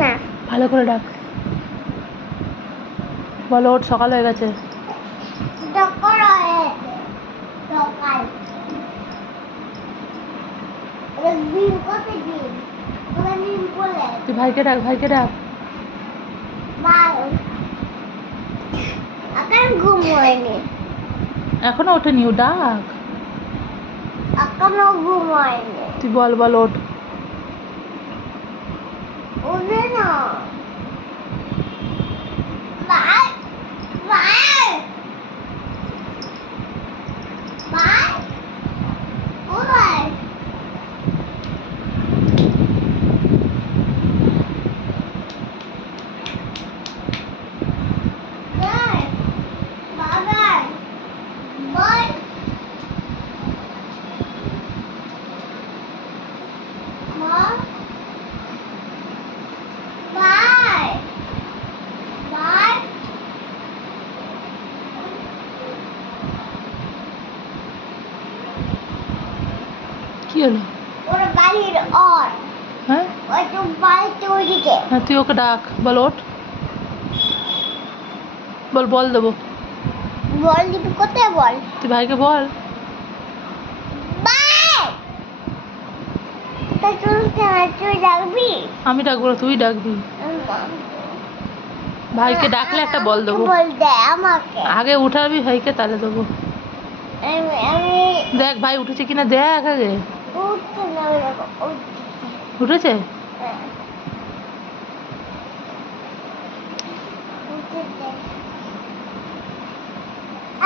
না ভালো করে ডাক। বলো ওঠ, সকাল হয়ে গেছে। সকাল হয়েছে সকাল ডিম কত ডিম ওরা ডিম বলে তুই ভাইকে ডাক, ভাইকে ডাক। বাই এখন ঘুম হয়নি এখনো ওঠেনি, ও ডাক। এখনো ঘুম হয়নি তুই বল বল ওঠ। ওঠে না বাই বাই বাই ও বাই বাই বাই বাই মা বাই বাই কি হলো? ওর বাড়ির ওর হ্যাঁ ওই তো বাড়িতে ওইদিকে হ্যাঁ, তুই ওকে ডাক, বল ওঠ। বল বল দেবো। বল দিবি কোথায় বল তুই ভাইকে বল। বাই তা তুই ডাকবি আমি ডাকবো না, তুই ডাকবি। ভাইকে ডাকলে একটা বল দেবো। বল দে আমাকে আগে উঠাবি ভাইকে, তাহলে দেবো। আমি দেখ ভাই উঠেছে কিনা দেখ আগে। উঠতে না উঠেছে?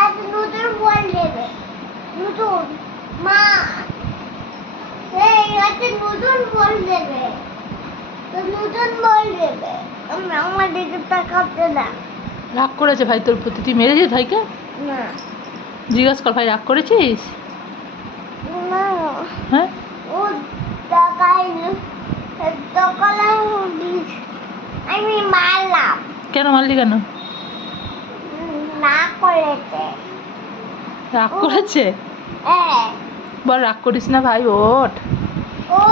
আজ নতুন বল দেবে নতুন মা এই আজকে নতুন বল দেবে তো নতুন বল দেবে আমার দিকে তাকাতে না রাগ করেছে ভাই তোর প্রতি? তুই মেরেছিস ভাইকে? না জিজ্ঞাস কর, ভাই রাগ করেছিস? না হ্যাঁ ও টাকাই সকালে আমি মারলাম কেন মারলি কেন? না করেছে রাগ করেছে? হ্যাঁ বল রাগ করিস না ভাই, ওঠ। ও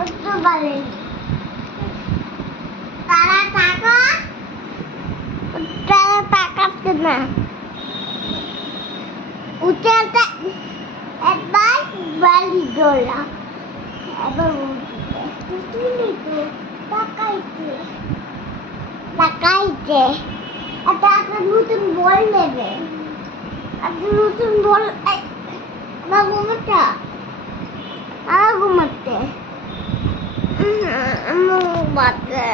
একটু বলে তারা তাকাচ্ছে না উঠে একবার বাড়ি দোলা এবার উঠে তো তাকাইছে তাকাইছে একটা একটা নতুন বল নেবে একটা নতুন বল আমার ঘুমাতে আমার ঘুমাতে আমার ঘুমাতে